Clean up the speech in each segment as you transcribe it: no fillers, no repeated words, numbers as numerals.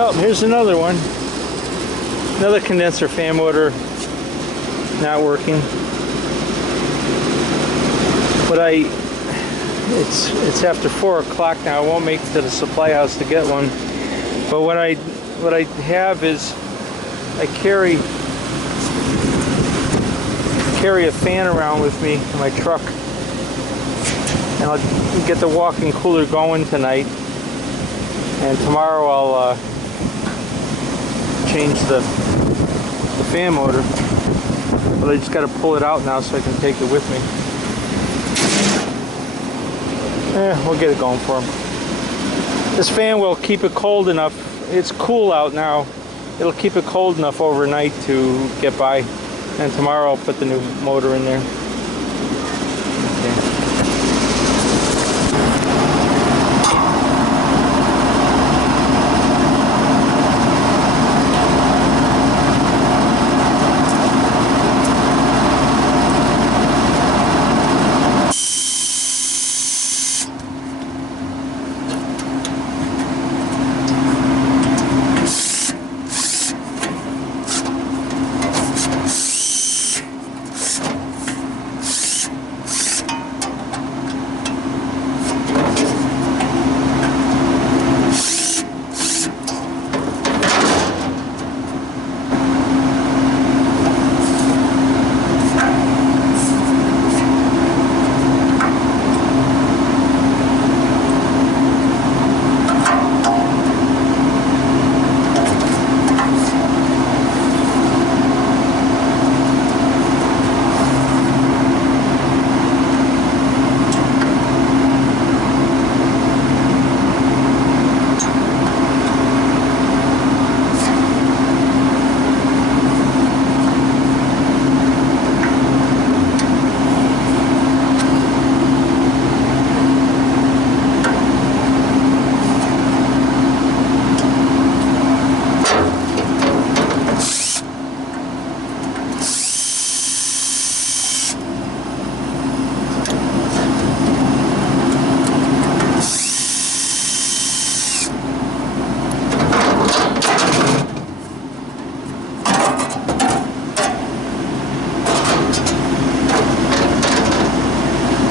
Oh, here's another one. Another condenser fan motor not working. But it's after 4 o'clock now. I won't make it to the supply house to get one. But what I have is I carry a fan around with me in my truck, and I'll get the walk-in cooler going tonight. And tomorrow I'll change the fan motor. But I just got to pull it out now so I can take it with me. We'll get it going for him. This fan will keep it cold enough. It's cool out now. It'll keep it cold enough overnight to get by. And tomorrow I'll put the new motor in there.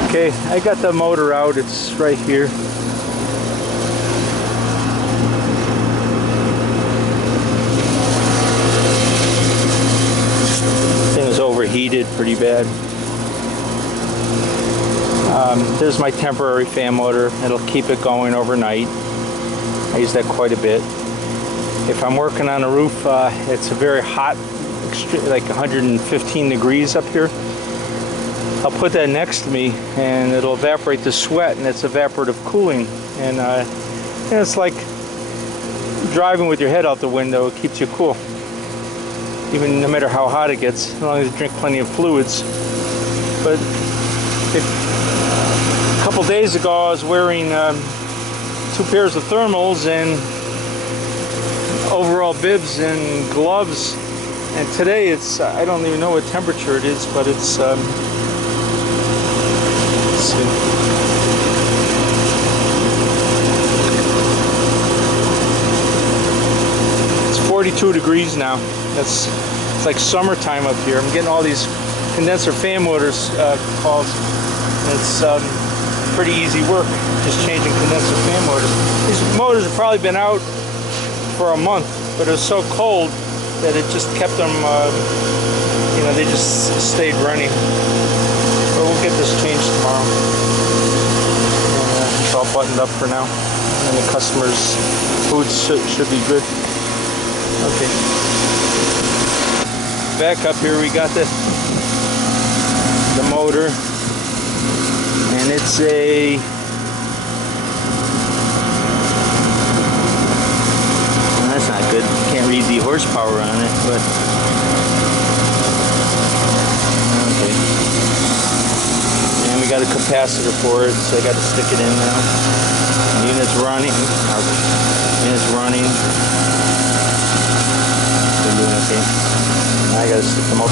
Okay, I got the motor out. It's right here. Thing is overheated pretty bad. There's my temporary fan motor. It'll keep it going overnight. I use that quite a bit. If I'm working on a roof, it's a very hot, like 115 degrees up here. I'll put that next to me and it'll evaporate the sweat, and it's evaporative cooling. And you know, it's like driving with your head out the window. It keeps you cool, even no matter how hot it gets, as long as you drink plenty of fluids. But a couple days ago I was wearing 2 pairs of thermals and overall bibs and gloves, and today it's I don't even know what temperature it is, but it's let's see. It's 42 degrees now. It's like summertime up here. I'm getting all these condenser fan motors calls. It's pretty easy work, just changing condenser fan motors. These motors have probably been out for a month, but it was so cold that it just kept them, you know, they just stayed running. But we'll get this changed tomorrow. And, it's all buttoned up for now, and the customer's food should be good. Okay. Back up here, we got the motor, and it's a that's not good. Can't read the horsepower on it, but okay. And we got a capacitor for it, so I got to stick it in now. The unit's running. Unit's running. They're doing okay. Now I got to stick them up.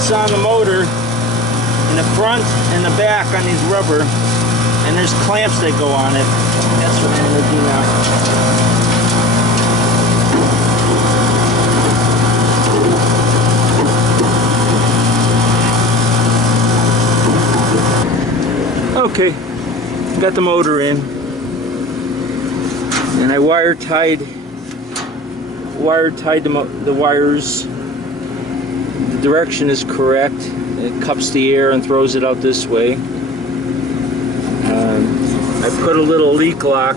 mounts on the motor in the front and the back on these rubber, and there's clamps that go on it. That's what I'm going to do now. Okay, got the motor in, and I wire tied the wires. The direction is correct. It cups the air and throws it out this way. I put a little leak lock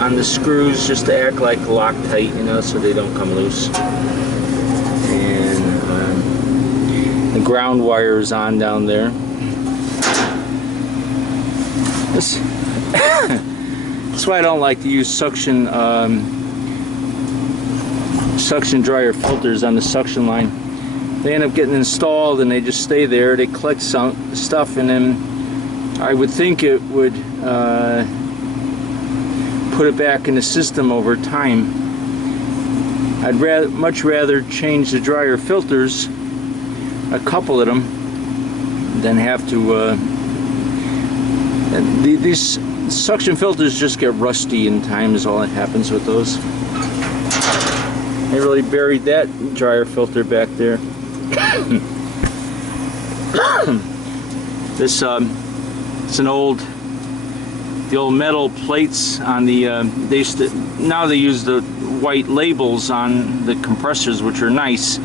on the screws just to act like Loctite, you know, so they don't come loose. And the ground wire is on down there. That's why I don't like to use suction dryer filters on the suction line. They end up getting installed and they just stay there. They collect some stuff, and then I would think it would put it back in the system over time. I'd much rather change the dryer filters, a couple of them, than have to. These suction filters just get rusty in time is all that happens with those. I really buried that dryer filter back there. This it's an old, the old metal plates on the now they use the white labels on the compressors, which are nice.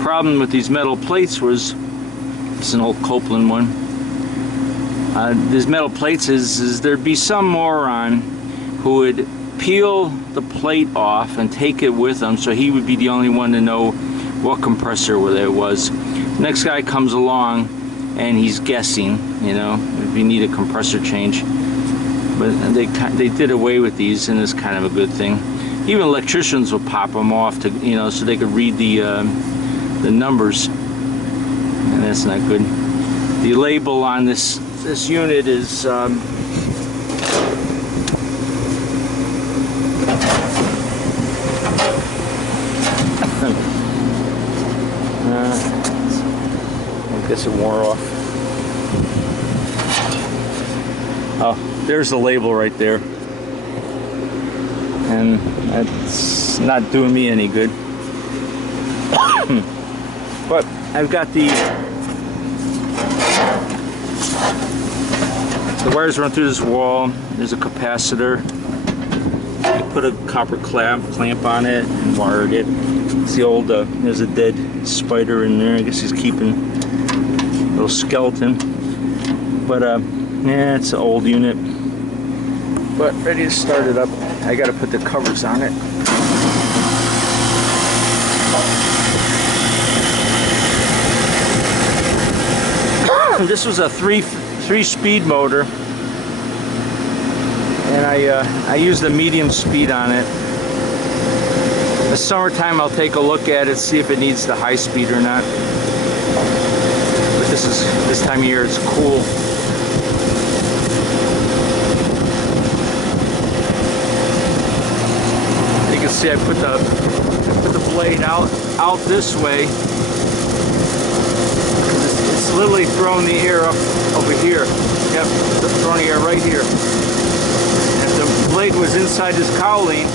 Problem with these metal plates was, it's an old Copeland one. These metal plates is there'd be some moron who would peel the plate off and take it with him, so he would be the only one to know what compressor it was. Next guy comes along and he's guessing, you know, if you need a compressor change. But they did away with these, and it's kind of a good thing. Even electricians will pop them off to, you know, so they could read the numbers, and that's not good. The label on this unit is I guess it wore off. Oh, there's the label right there. And that's not doing me any good. But I've got the wires run through this wall. There's a capacitor. I put a copper clamp on it and wired it. It's the old, there's a dead spider in there. I guess he's keeping a little skeleton. But yeah, it's an old unit. But ready to start it up. I gotta put the covers on it. This was a three-speed motor, and I used a medium speed on it. In the summertime, I'll take a look at it, see if it needs the high speed or not. But this time of year, it's cool. You can see I put the blade out this way. It's literally throwing the air up over here. Yep, throwing the air right here. If the blade was inside this cowling,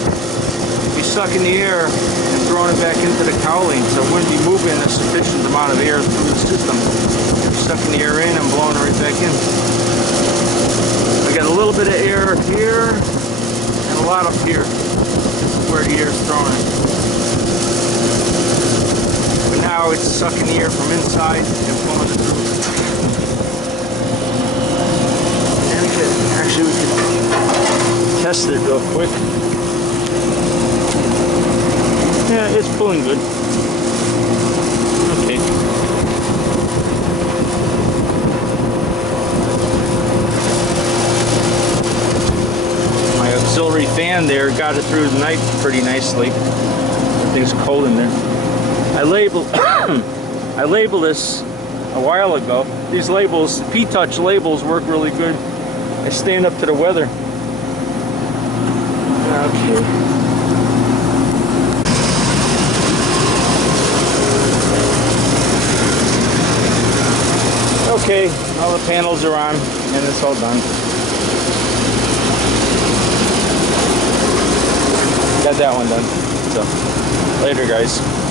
you're sucking the air and throwing it back into the cowling, so it wouldn't be moving a sufficient amount of air through the system. You're sucking the air in and blowing it right back in. I got a little bit of air here and a lot up here. This is where the air is thrown in. But now it's sucking the air from inside and blowing it through. Actually, we can test it real quick. Yeah, it's pulling good. Okay. My auxiliary fan there got it through the night pretty nicely. Everything's cold in there. I labeled this a while ago. These labels, P-Touch labels, work really good. They stand up to the weather. Okay. Okay. Okay, all the panels are on and it's all done. Got that one done. So, later guys.